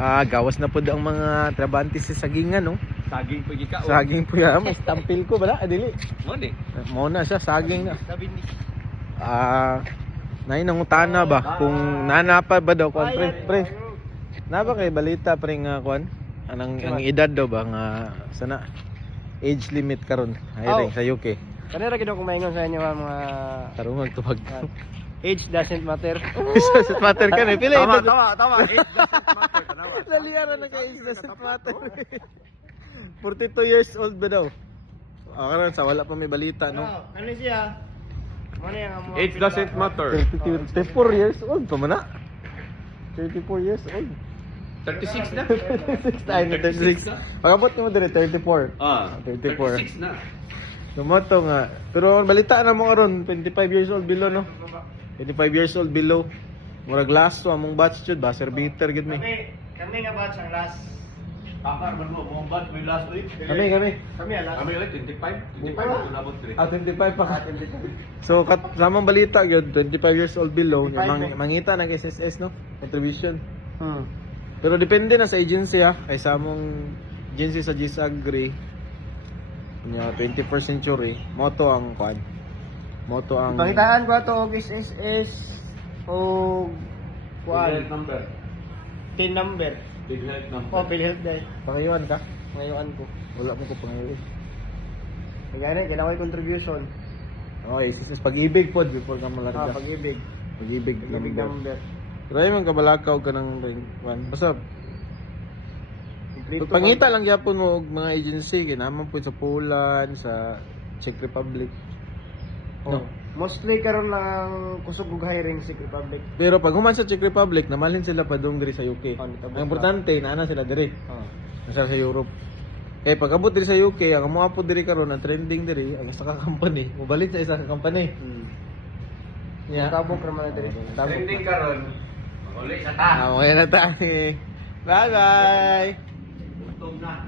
Gawas na po ang mga trabante sa sagingan, no? Saging po gika. Saging po yan. May stampil ko ba na? Adili. Mo ni. Muna siya, saging na. Sabi ni. Nainangutana ba? Kung nanapa ba daw, kwan, pre? Napa kay balita, pre, nga, kwan? Ang edad daw ba, nga, sana? Age limit karon hiring sa UK. Kanira gid ko maingon sa inyo mga Tarong magtubag. age doesn't matter. Doesn't matter ka na. Pila Tama. age Age doesn't matter. Tama. Laliara na kay age doesn't matter. 42 years old ba daw? Karon sa wala pa may balita, no? Ano siya? Ano yung Age doesn't matter. 34 years old pa man na. 34 years old. 36 na. 36 tayo na 36. Pagabot mo dire 34. 34. 36 na. Lumoto nga. Pero balita na mo karon 25 years old below, no? 25 years old below. Murag last to among batch jud, baser beater gid mi. Kami nga batch ang last. Akar man mo mga batch may last week. Kami. Kami ang last. Kami ulit 25. 25 na nabot dire. 25 pa. So samang balita gyud 25 years old below, mangita nag SSS, no? Contribution. Pero depende na sa agency, ha. Kay sa among agency sa Gisagri nya 21st century, moto ang kwan. Moto ang Pangitaan ko ato og SSS o Health number. tin number. Big health number. O PhilHealth dai. pangayuan ka. Ngayon ko. Wala mo ko pangayon. Kaya kailangan ko contribution. Okay, SSS pag-ibig pod before ka malarga. Pag-ibig. Pag-ibig Pag-ibig number. number. Pero ay man kabalakaw ka ng kwan. Basta pangita lang gyapon mo og mga agency kinaman po sa Poland, sa Czech Republic. No. Mostly karon lang kusog og hiring sa Czech Republic. Pero pag human sa Czech Republic, namalhin sila pa dong diri sa UK. Ang importante, naana sila diri. Nasa sa Europe. Kaya pag abot diri sa UK, ang mga po diri karon ang trending diri, ang isa ka company, mubalit sa isa ka company. Yeah. Tabok naman na diri. Trending karon. Uli sa ta. Okay na tayo. Bye-bye! Gutom na.